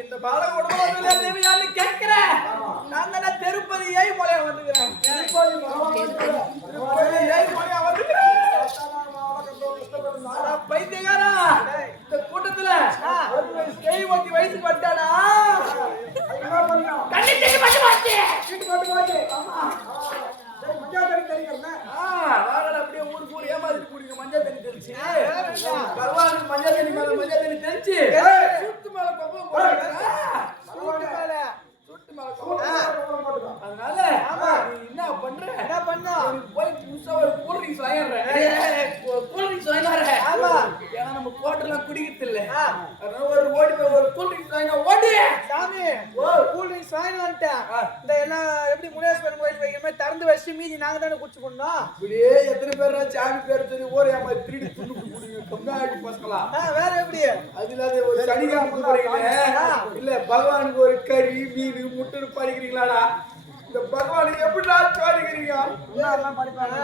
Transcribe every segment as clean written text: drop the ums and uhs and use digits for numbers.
இந்த பாலகோடு தேவையான்னு கேட்கிறேன். நான் தானே திருப்பதி ஏய் மொழியா வந்துக்கிறேன். பைத்தியக்காரா, இந்த கூட்டத்துல வயசுக்கு வட்டாடா அப்படியே ஊருக்கு ஊர் ஏமாதிரி குடிங்க. மஞ்சள் தண்ணி தெளிச்சு பரவாயில்ல, மஞ்சள் தண்ணி மேல மஞ்சள் தண்ணி தெளிச்சு சுட்டு மேல அதனால என்ன பண்ற போய் புதுசா ஒரு கூல் ட்ரிங்க்ஸ் வாங்கிடுறேன். ஏன்னா நம்ம கோட்டெல்லாம் குடிக்கிறது இல்ல, அதனால ஒரு ஓடி போய் ஒரு கூல் ட்ரிங்க்ஸ் வாங்கினா ஓடி சாமி. கூல் ட்ரிங்க்ஸ் வாங்கி வந்துட்டேன். இந்த எல்லாம் எப்படி முனேஸ்வரன் கோயில் வைக்கிற மாதிரி திறந்து வச்சு மீதி நாங்க தானே குடிச்சு போடணும். இப்படியே எத்தனை பேர் சாமி பேர் சொல்லி ஓரே மாதிரி திருடி துண்டு குடிங்க கம்மியாடி பசங்களாம். வேற எப்படி அதுல ஒரு சனிகாம இல்ல பகவானுக்கு ஒரு கறி மீன் முட்டை படிக்கிறீங்களாடா? இந்த பகவானுக்கு எப்படிடா படிக்கிறீங்க? யாரெல்லாம் படிப்பாங்க?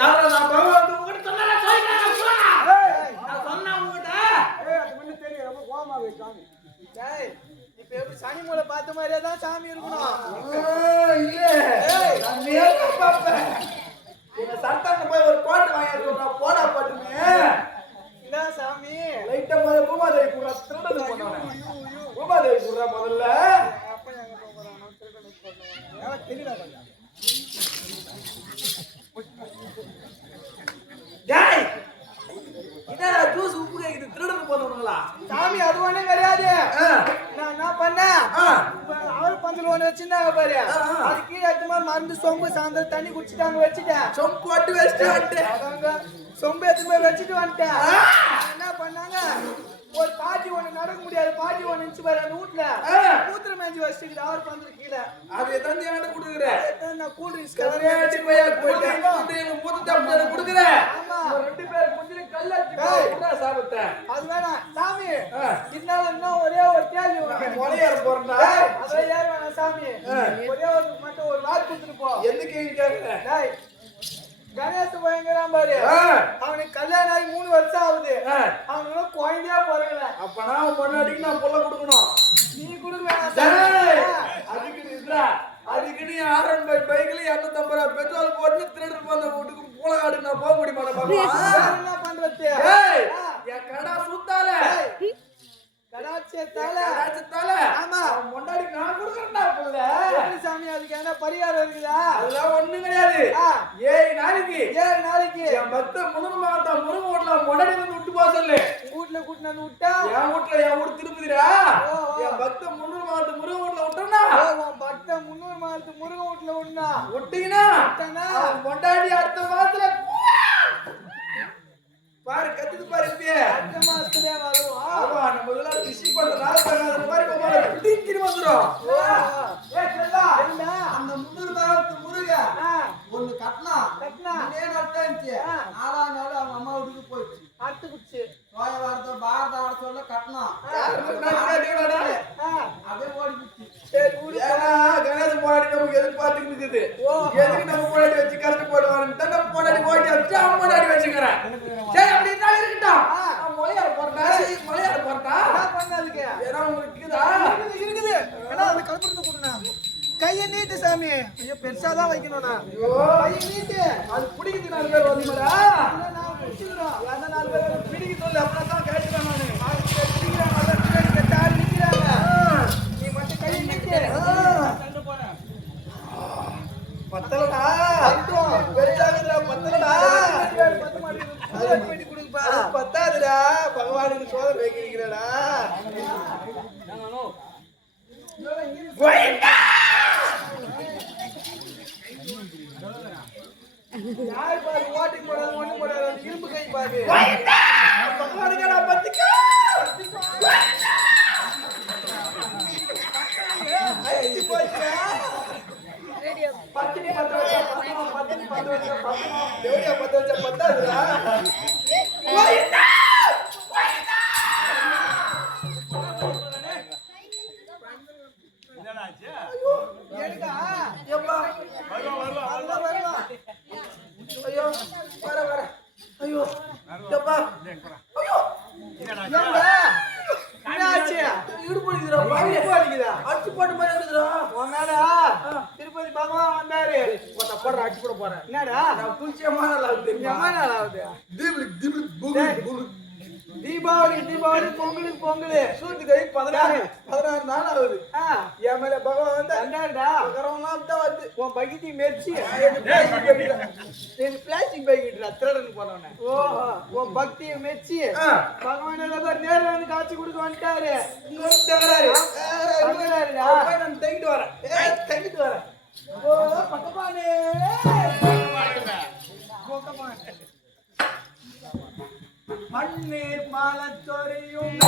யாரா நான் பகவான் உங்ககிட்ட சொன்னா நான் சொன்னா உங்ககிட்ட அது முன்ன தெரியும். ரொம்ப கோவமா இருக்கு சாமி. டேய் இப்ப எப்படி சனி மூலை பார்த்த மாதிரியே தான் சாமி இருக்கணும். இல்ல நான் நேரா பாப்பேன். இந்த சட்டத்தை போய் ஒரு பாட்டு வாங்கி சொல்றா போடா பாட்டுமே. இல்ல சாமி லைட்டா மாதிரி பூமாதேவி கூட திருடது பண்ணானே. பூமாதேவி கூட முதல்ல அப்ப எங்க போறானோ திருடது பண்ணானே. எனக்கு தெரியல கொஞ்சம். டேய் என்னடா ஜூஸ் உப்பு கேக்குது திருடது போறவங்களா? சாமி அது ஒண்ணே கிடையாது. நான் என்ன பண்ணேன், அவர் பந்தல் ஒண்ணு வச்சிருந்தாங்க பாரு, அது கீழே எடுத்துமா மருந்து சொம்பு சாயந்தரம் தண்ணி குடிச்சிட்டாங்க வச்சுட்டேன். சொம்பு போட்டு வச்சுட்டு சொம்பு எடுத்து போய் வச்சுட்டு வந்துட்டேன். என்ன பண்ணாங்க, ஒரு பாட்டி ஒண்ணு நடக்க முடியாது பாட்டி ஒண்ணு இருந்துச்சு பாரு அந்த வீட்டுல மூத்திர மேஞ்சி வச்சுட்டு அவர் பந்தல் கீழே அது எத்தனை ஆண்டு கொடுக்குறேன். நான் கூல் ட்ரிங்க்ஸ் கொடுக்குறேன். ஆமா ரெண்டு பேர் கொஞ்சம் கல்ல சாப்பிட்ட அது வேணாம் சாமி. இன்னும் ஒரே ஒரு கேள்வி மொழியார போறா அதான் ஏன் வேணாம் சாமி. ஒரே ஒரு மட்டும் ஒரு நாள் கொடுத்துட்டு போ. எந்த கேள்வி கேட்கிறேன்? கணேச பயங்கரம் பாரு, அவனுக்கு கல்யாணம் ஆகி 3 வருஷம் ஆகுது. அவனுக்கு குழந்தையா போறீங்கள. அப்பனா பொண்ணாடிக்கு நான் புள்ள கொடுக்கணும். நீ கொடுக்க அதுக்கு நீ ஆரன் பைக்ல 250 ரூபாய் பெட்ரோல் போட்டு திருட்டு போன வீட்டுக்கு பூலகாடு நான் போக முடியுமா? என்ன பண்றது? என் கடா சுத்தால கடாச்சத்தால ஆமா முன்னாடி நான் கொடுக்கறேன்டா புள்ள. சாமி அதுக்கு என்ன பரிகாரம் இருக்குதா? அதெல்லாம் ஒண்ணும் கிடையாது. 7 நாளைக்கு என் பக்த முருகன் வீட்டுல முன்னாடி வந்து விட்டு போக சொல்லு. வீட்டுல கூட்டினு விட்டா என் வீட்டு திருப்பதிரா. என் பக்த முருகன் வீட்டுல விட்டா உன் பக்த முன்னூர் மாதத்து முருகன் வீட்டுல விட்டா விட்டீங்கன்னா முன்னாடி அடுத்த மாதத்துல பாரு கத்துக்கு பாரு இப்பயே அடுத்த மாசத்துலயே வரும். ஆமா நம்ம இதெல்லாம் கிஷி பண்ற ராஜகாரன் மாதிரி போற டிங்கிரி வந்துரும். செல்லா அந்த முன்னூர் மாதத்து முருகன் ஒன்னு கட்டனா நீ நட்டேன்ச்சு. 4ஆம் நாள் அவங்க அம்மா வீட்டுக்கு போயிடுச்சு. அடுத்து குச்சி சோய வாரத்தை பாரத ஆட சொல்ல கட்டனா அப்படியே ஓடி குச்சி. கணேச போராடி நமக்கு எதிர்பார்த்துட்டு இருக்குது. எதுக்கு நம்ம போராடி வச்சு கஷ்டப்படுவான்னு நம்ம போராடி ஓடி வச்சு அவன் போராடி வச்சுக்கிறேன். சரி அப்படி இருந்தாலும் இருக்கட்டும். மொழியார போறட்டா பண்ணதுக்கு ஏன்னா உங்களுக்கு இருக்குதா? இருக்குது ஏன்னா அது கல்புரத்தை கொடுனா கையை நீட்டு சாமி. பெருசாதான் வைக்கணும்னா அது பிடிக்குது 4 பேர் வந்துடா நான் பிடிச்சிக்கிறோம் அந்த 4 பேர் பிடிக்க சொல்லு அப்படிதான் கேட்கிறேன் நானு கட்டாடி நிக்கிறாங்க நீ மட்டும் கை நீட்டு பத்தலடா பெருசாகுதுடா பத்தலடா பத்தாதுடா பகவானுக்கு சோதனை வைக்கிறீங்களா யாரு பாரு ஓட்டிங் போடாது ஒண்ணு போடாது இரும்பு கை பாரு பகவானுக்கடா பத்திக்கா ஐடி போச்சா பத்தினி பத்து வச்சா தேவடியா 10 வச்சா பத்தாதுடா போயிட்டா ஐயோ வர ஐயோ எப்பா ஐயோ என்னாச்சு இடுப்பு வலிக்குதுடா இடுப்பு வலிக்குதா அடிச்சு போட்ட மாதிரி இருக்குதுடா உன்னாடா திருப்பதி பகவான் வந்தாரு போடுற அடிச்சு போட போறேன் என்னடா நான் குளிச்சமான ஆகுது எம்மான ஆகுது தீபாவளி பொங்கல் சூட்டு கை 16 நாள் ஆகுது என் மேல பகவான் வந்து வந்தாருடா வந்து உன் பகிட்டி மெர்ச்சி பிளாஸ்டிக் பைக்கிட்டு திருடன்னு போனவன ஓஹோ உன் பக்தியை மெர்ச்சி பகவான் எல்லாம் நேரில் வந்து காட்சி கொடுக்க வந்துட்டாரு நான் தங்கிட்டு வரேன் ஓ பக்கப்பானே மண்ணீர் மாலத்தொரியும்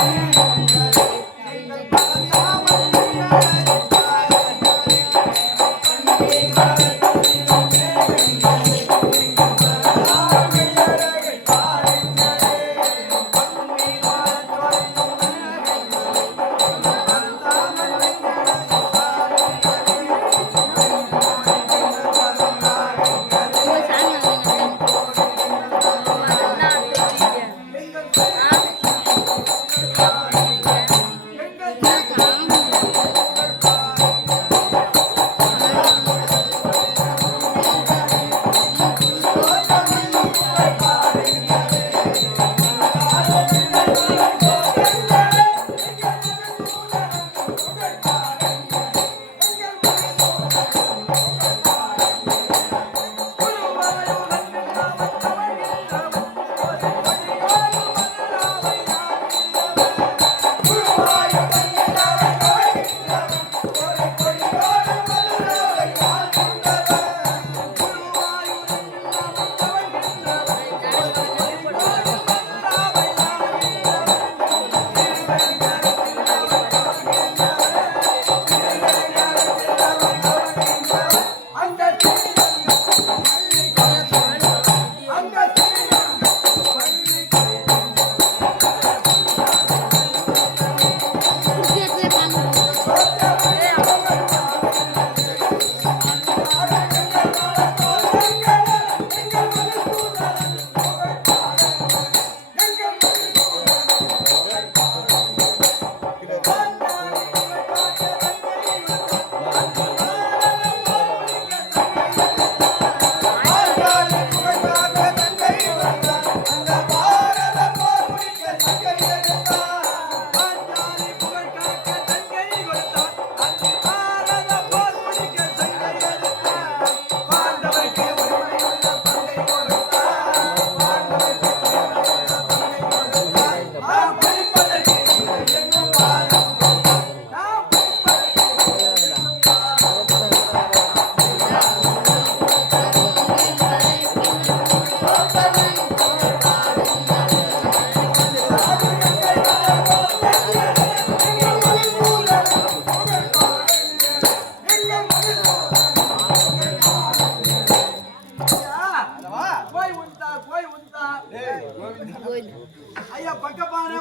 ஐயா பக்கப்பானே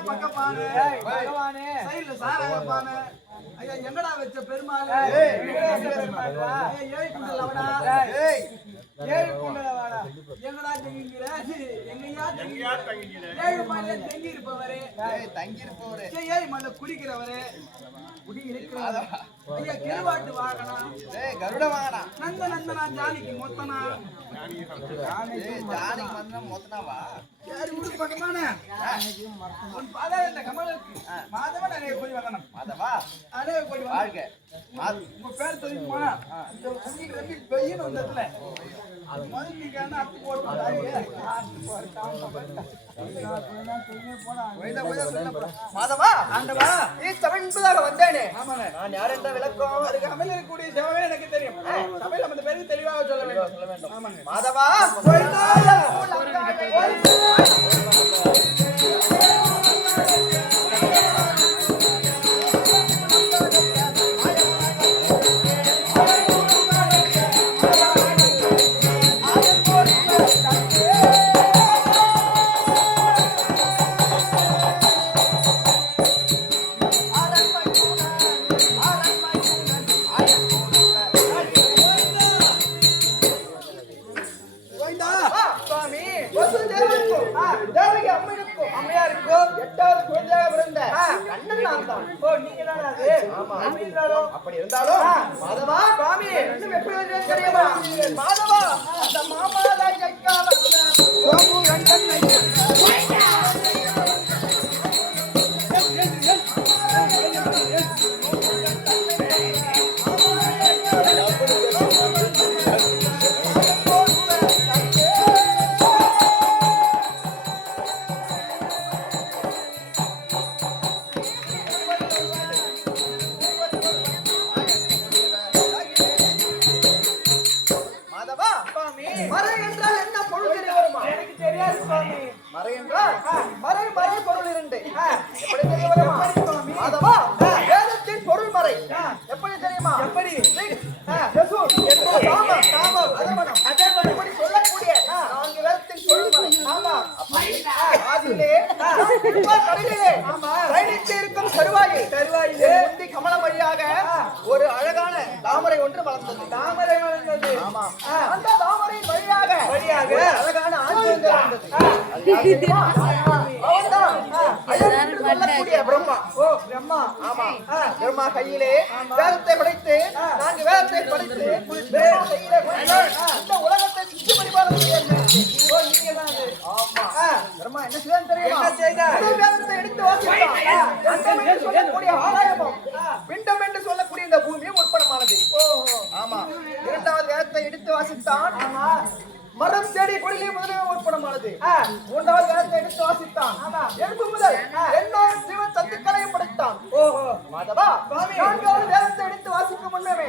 பகவானே சைடுல சாராயப்பானே ஐயா எங்கடா வச்ச பெருமாள் ஏய் குண்டலவடா ஏய் குண்டலவடா எங்கடா தங்கிங்கற எங்கயா தங்கிங்கற ஏய் மண்ண தங்கி இருப்பவரே ஏய் மண்ண குடிக்கிறவரே முடி இருக்கிறது ஐயா கிருவாட்டு வாகனம் கருட வாகனம் நந்த நந்தனா ஜானிக்கு மொத்தனா ஜானிக்கு மொத்தம் மொத்தனாவா யாரு ஊரு பக்கமான உன் பாதாள இந்த கமல் இருக்கு மாதவா நிறைய போய் வரணும் மாதவா அதே போய் வாழ்க உங்க பேர் தெரியுமா இந்த உங்களுக்கு வந்து பெய்யணும் இந்த இடத்துல அது மாதிரி நீங்க என்ன அப்பு போட்டு மாதவா ஆண்டவா நீ சபையாக வந்தேனே ஆமாங்க நான் யார் என்ற விளக்கம் அதுக்கு அமல இருக்கக்கூடிய சேவகே எனக்கு தெரியும் சபையில அந்த பேருக்கு தெளிவாக சொல்ல வேண்டும் ஆமாங்க மாதவா அப்படி இருந்தாலும் மாதவா சுவாமி எப்படி தெரியுமா மாதவா அந்த மாமாதா ஜெயிக்காத ஒரு அழகான தாமரை ஒன்று வளர்ந்தது தாமரை வளர்ந்தது ஆமா அந்த தாமரையின் வழியாக அழகான ஆஞ்சநேயர் வந்தது பிரம்மா ஓ பிரம்மா ஆமா பிரம்மா கையிலே வேதத்தை படைத்து நான்கு வேதத்தை படைத்து இந்த உலகத்தை சுற்றி பரிபாலம் ஆமா பிரம்மா என்ன செய்தான் தெரியுமா வேதத்தை எடுத்து வாசித்தான் சொல்லக்கூடிய ஆலயமும் பிண்டம் என்று சொல்லக்கூடிய இந்த பூமியும் உட்படமானது ஆமா இரண்டாவது வேதத்தை எடுத்து வாசித்தான் மரம் செடி கொடிலே முதலில் உட்படமானது மூன்றாவது வேதத்தை எடுத்து வாசித்தான் எழுப்பு முதல் எண்ணாயிரம் சிவ தத்துக்களையும் படைத்தான் மாதவா நான்காவது வேதத்தை எடுத்து வாசிக்கும் முன்னமே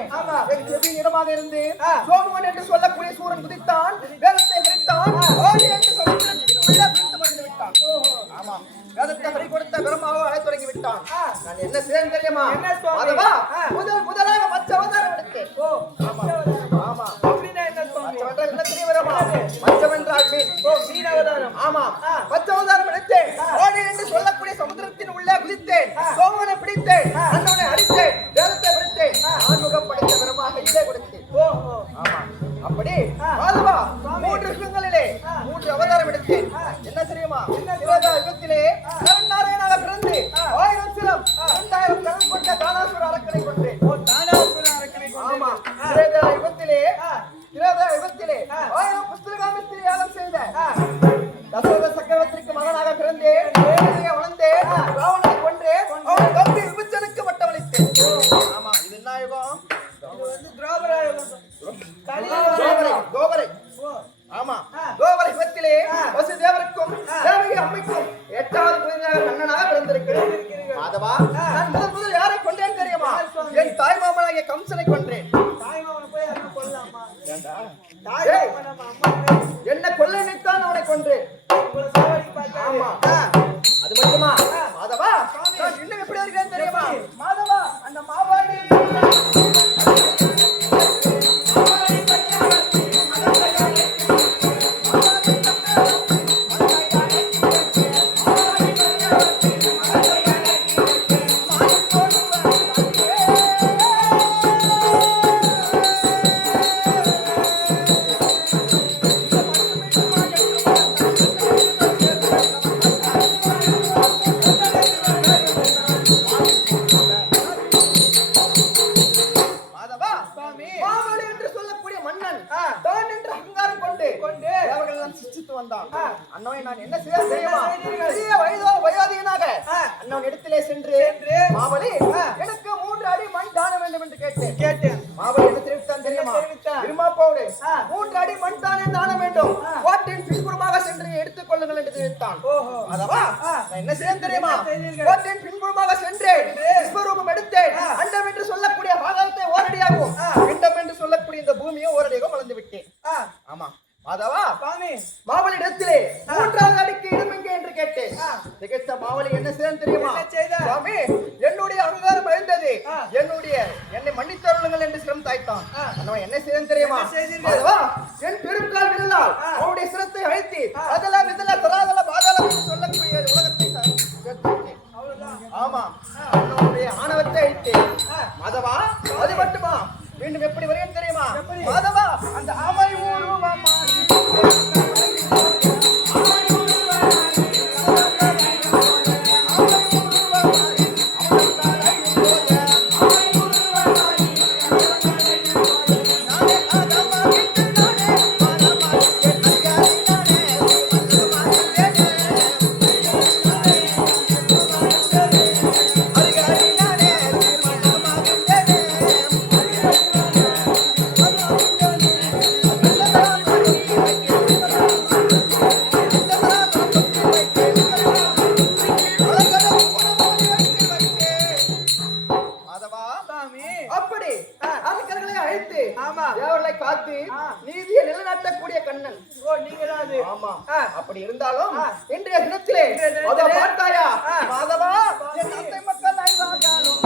என் செவி இடமாக இருந்து சோமுவன் என்று சொல்லக்கூடிய சூரன் குதித்தான் வேதத்தை படைத்தான் ஆடி என்று சமுத்திரத்தின் உள்ளே பிடித்து வந்து விட்டான் ஆமா வேதத்தை பறி கொடுத்த பிரம்மாவை அழைத்து தொடங்கி விட்டான் நான் என்ன செய்ய தெரியுமா மாதவா முதலாக மச்ச அவதாரம் எடுத்தேன் ஆமா அப்படின்னா என்ன தெரிய வருமா மச்சவென்றால் மீன் அவதாரம் ஆமா மச்ச அவதாரம் எடுத்தேன் ஓடி என்று சொல்லக்கூடிய சமுத்திரத்தின் உள்ளே குதித்தேன் சோமனை பிடித்தேன் அண்ணனை அடித்தேன் வேதத்தை பிடித்தேன் ஆன்முகம் படைத்த பிரம்மா கையிலே கொடுத்தேன் ஆமா அப்படி மாதவா மூன்று யுகங்களிலே மூன்று அவதாரம் எடுத்தேன் என்ன தெரியுமா யுகத்திலே நாராயணாக பிறந்து 1000 சிலம் 2000 கடன் கொண்ட தானாசுர அரக்கனை கொண்டேன் ஆமா யுகத்திலே 1000 புஸ்தகாமித்திரி யாகம் செய்த தசரத சக்கரவர்த்திக்கு மகனாக பிறந்தேன் வளர்ந்தேன் ராவணனை கொன்றேன் அவன் தம்பி விபச்சனுக்கு வட்டமளித்தேன் ஆமா இது என்ன யுகம் கோபரை ஆமா கோபரை யுகத்திலே வசுதேவருக்கும் தேவகி அம்மைக்கும் 8வது குழந்தையாக கண்ணனாக பிறந்திருக்கிறேன் மாதவா நான் முதல் யாரை கொண்டேன் தெரியுமா என் தாய் மாமனாகிய கம்சனை கொன்றேன் என்ன கொல்ல நினைத்தான் அவனை கொன்று ஆமா அது மட்டுமா மாதவா நான் இன்னும் எப்படி இருக்கேன் தெரியுமா மாதவா அந்த மாவாடி சிச்சித்து வந்தான். அண்ணனை நான் என்ன செய்ய தெரியுமா? பெரிய வயோதிகனாக அண்ணன் இடத்திலே சென்று மாவலி எனக்கு 3 அடி மண் தான வேண்டும் என்று கேட்டேன். மாவலி என்ன தெரிவித்தான் தெரியுமா? இருமாப்போடு 3 அடி மண் தான வேண்டும், கோட்டையின் பின்புறமாக சென்று எடுத்துக் கொள்ளுங்கள் என்று தெரிவித்தான். அதவா நான் என்ன செய்ய தெரியுமா? கோட்டையின் பின்புறமாக சென்று விஸ்வரூபம் எடுத்தேன். அண்டம் என்று சொல்லக்கூடிய ஆகாயத்தை ஓரடியாகவும் பிண்டம் என்று சொல்லக்கூடிய இந்த பூமியை ஓரடியாகவும் வளர்ந்து விட்டேன். ஆமா மாதவா, மாவலி இடத்திலே 3வது அடிக்கு இடம் எங்கே என்று கேட்டேன். திகைத்த மாவலி என்ன செய்ய தெரியுமா? சுவாமி, என்னுடைய அகங்காரம் அழிந்தது, என்னை மன்னித்தருளுங்கள் என்று சிரம் தாய்த்தான். என்ன செய்ய தெரியுமா? மாதவா, என் பெரும்கால் விரலால் அவனுடைய சிரத்தை அழைத்து அதெல்லாம் இதெல்லாம் தராதல பாதாளம் என்று சொல்லக்கூடிய உலகத்தை சேர்த்து. ஆமா, என்னுடைய ஆணவத்தை அழித்தேன். மாதவா, அது மட்டுமா மீண்டும் எப்படி வருகிறேன் தெரியுமா? மாதவா, அந்த அமை ஊருவமா நீதியை நிலைநாட்டக்கூடிய கண்ணன். ஆமா, அப்படி இருந்தாலும் இன்றைய தினத்திலே பார்த்தாயா மாதவா, என் நாட்டை மக்கள் அறிவாகாலும்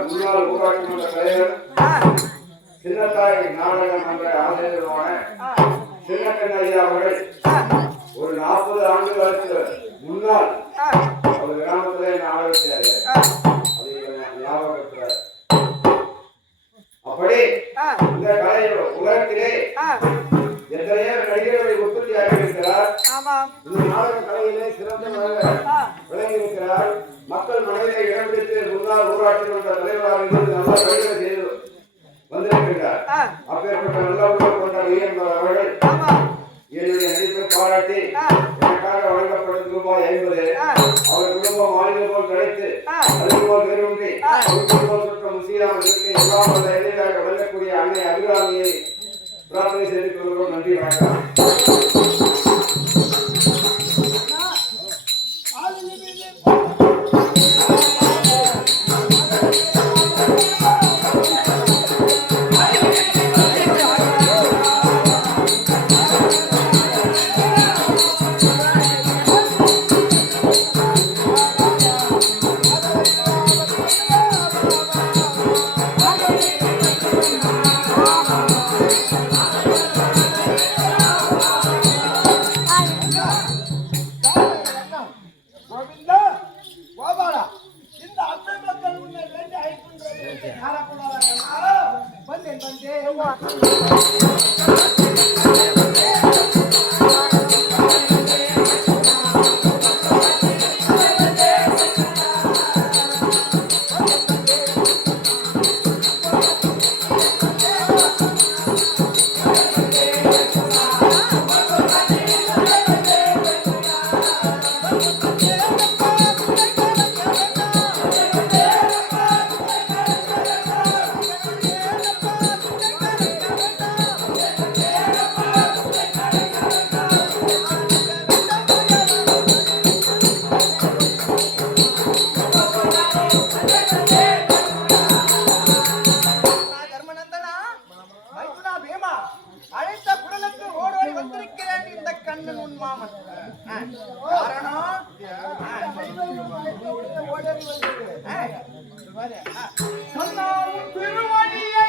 முன்னாள் ஊராட்சி மன்ற தலைவர் சின்னத்தாய் நாடக மன்ற ஆசிரியரான சின்னக்கண்ண ஐயா அவர்கள் ஒரு 40 ஆண்டுகளுக்கு முன்னால் அவர் கிராமத்திலே நாடகத்தாரு ஞாபகத்தில். அப்படி இந்த கலை உலகத்திலே எத்தனையோ நடிகர்களை உற்பத்தி ஆகியிருக்கிறார். இந்த நாடக கலையிலே சிறந்த விளங்கியிருக்கிறார். மக்கள் மனதிலே இடம் பிடித்து முன்னாள் ஊராட்சி மன்ற தலைவராக இருந்து நல்ல பணிகளை செய்து வந்திருக்கிறார். அப்பேற்பட்ட நல்ல உணர்வு கொண்ட அவர்கள் என்னுடைய நடிப்பை பாராட்டி எனக்காக வழங்கப்படும் ரூபாய் 50 அவர் குடும்பம் மாநில போல் கிடைத்து அதுபோல் வேறுன்றி சுற்றம் சீராமல் இருக்கு எல்லாம் எளிதாக வழங்கக்கூடிய அன்னை அபிராமியை பிரார்த்தனை செய்து கொள்கிறோம். நன்றி, வணக்கம். மைந்தன் உன் மாமன். காரணம் சொன்னாலும் திருவடியை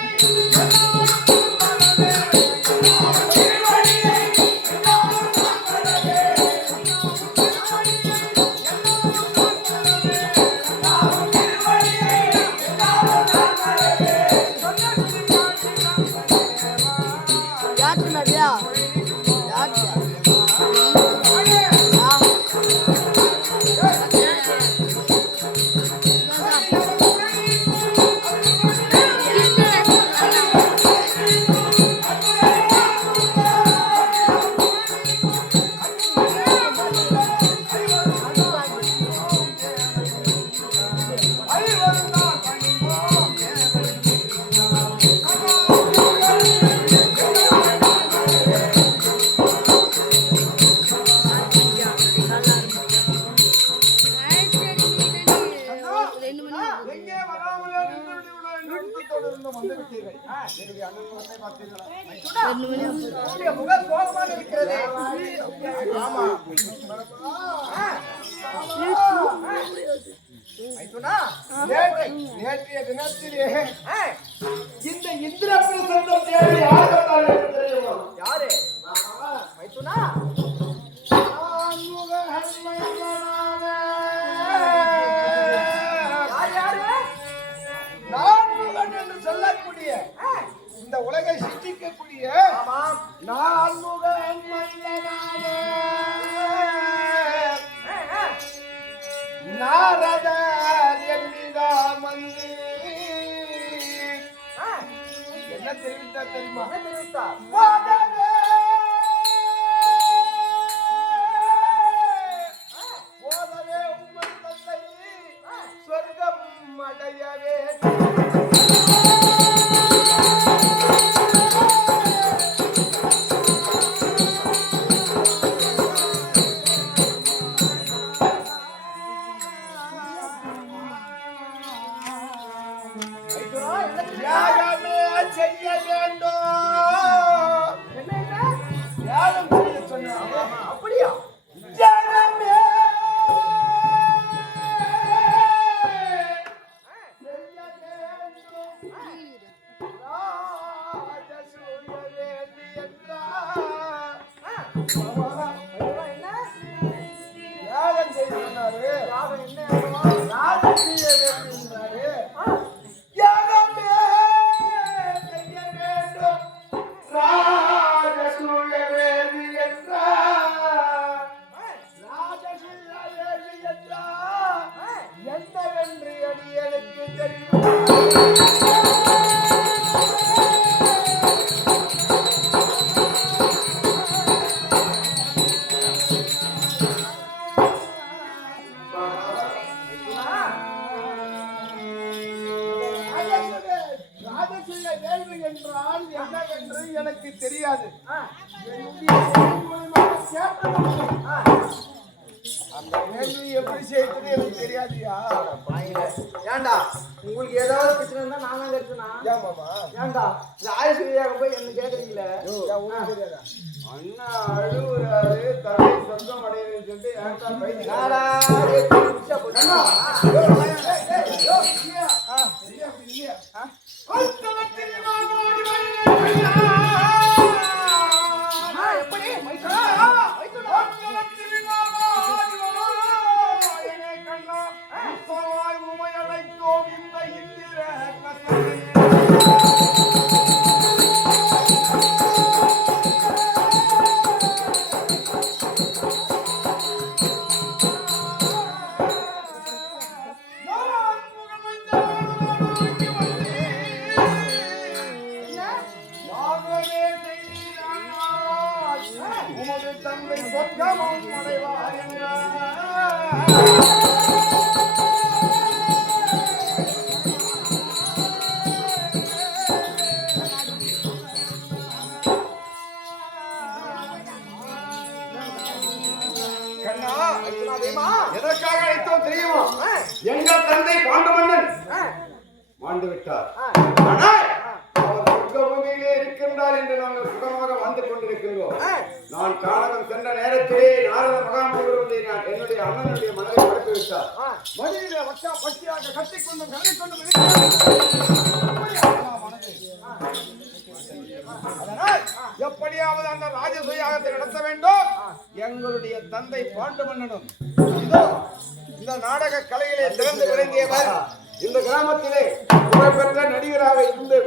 முகம் கோபமாக இருக்கிறது. ஆமா நேற்றைய தினத்திலே இந்த இந்திர பிரசந்தம் தேவை யாரு மைத்துனா சொல்லக்கூடிய இந்த உலகை சிந்திக்கக்கூடிய நான்முகன் நாரதர் எம்மிடம் வந்து என்ன தெரிவித்தார் தெரியுமா? போதவே உங்கள் தந்தை சொர்க்கம் அடையவே செய்ய வேண்டும். யாரும் செய்ய சொன்னாங்க. அப்படியா? ஜனமே செய்ய வேண்டும். ராஜசூய வேண்டி என்றார். யாரும் செய்ய சொன்னாரு. யாரும் என்ன ராஜசூய வேண்டி என்றாரு. என்னவென்று அடியனுக்கு தெரியும். ராஜசூய வேள்வி என்றால் என்னவென்று எனக்கு தெரியாது. அந்த வேள்வி எப்படி செய்யறது எனக்கு தெரியாதுயா. ஏண்டா உங்களுக்கு ஏதாவது பிரச்சனை இருந்தா நான் தான் கேட்கணும். ஏண்டா ராஜசூயாக போய் என்ன கேட்கறீங்களே தெரியாதா? அண்ணா அழுகுறாரு தலை சொந்தம் அடையணும்னு சொல்லிட்டு ஏன்டா தந்தை சொர்க்கமும் அடைவார் எதற்காக அழைத்தோம் தெரியுமா? எங்கள் தந்தை பாண்டு மன்னன் மாண்டு விட்டார். ஆனால் அவர் சொர்க்க பூமியிலே இருக்கின்றார் என்று நாங்கள் சுகமாக வந்து கொண்டிருக்கின்றோம். நான் கானகம் சென்ற நேரத்திலே நாரத மகாமுனிவர் நான் என்னுடைய அண்ணனுடைய மனதை படைத்து விட்டார். மடியிலே வச்சா பசியாக கட்டிக்கொண்டும் கட்டிக்கொண்டும் அதனால் எப்படியாவது அந்த ராஜசூயாகத்தை நடத்த வேண்டும். எங்களுடைய தந்தை பாண்டு மன்னனும் இதோ இந்த நாடக கலையிலே திறந்து விளங்கியவர் இந்த கிராமத்திலே புகழ்பெற்ற நடிகராக இருந்து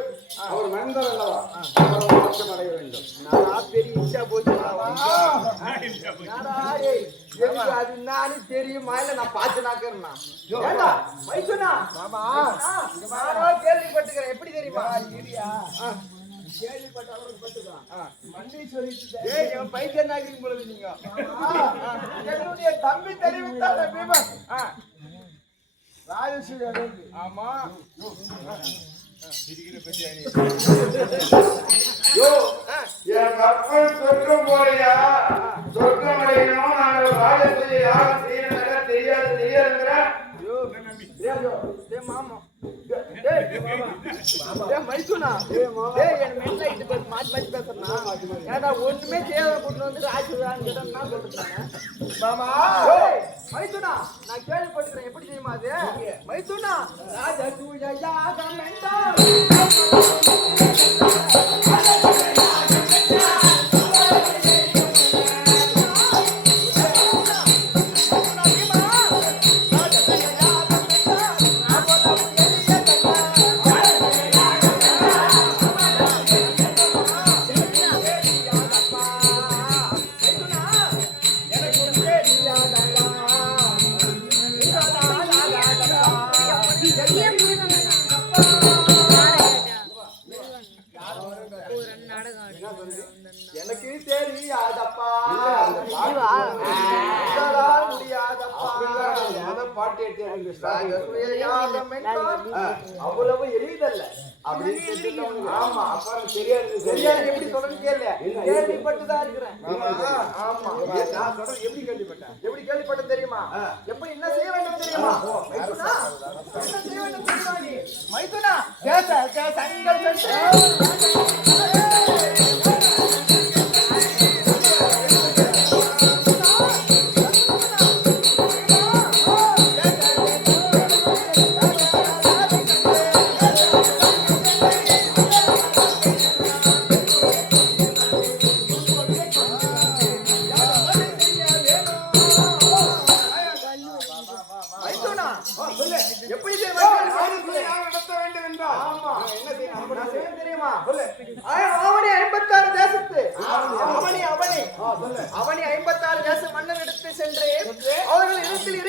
அவர் மனிதர் அல்லவா, அவர் மாற்றம் அடைய வேண்டும். நான் பெரிய இச்சா போச்சு அது நானே தெரியுமா இல்ல நான் பார்த்து நாக்கிறேன்னா மைசுனா மாமா நானும் கேள்விப்பட்டுக்கிறேன். எப்படி தெரியுமா என்னுடைய தம்பி தெரிவித்தார் பீமன். ஆமா என் கப்பல் சொர்க்கம் போறியா, சொர்க்கம் அடையணும், நாங்கள் ராஜசூய யாகம் செய்யணும் தெரியாதுங்கிற மாமா மைசூனா என் மென்ல இட்டு பேச மாத்தி மாத்தி பேசுறா. ஏன்னா ஒண்ணுமே செய்யாத கூட்டு வந்து ராஜசூயான்னு கேட்டா நான் சொல்றேன். மாமா மைசூனா நான் கேள்விப்பட்டுக்கிறேன். எப்படி தெரியுமா அது மைசூனா ராஜசூயா யாகம் எனக்கு தெரியாதப்பா முடியாதப்பா பாட்டு அவ்வளவு எளிதல்ல. ஆமா அப்புறம் தெரியாது தெரியாது எப்படி சொல்றேன்னு கேள்விப்பட்டுதான் இருக்கிறேன். ஆமா நான் சொல்றேன். எப்படி கேள்விப்பட்டேன்? எப்படி கேள்விப்பட்ட தெரியுமா? எப்படி என்ன செய்ய வேண்டும் தெரியுமா? மைத்துனா என்ன செய்ய வேண்டும் தெரியுமா? நீ மைத்துனா எப்படி நடத்த வேண்டும் என்றால் என்ன செய்யணும் தெரியுமா?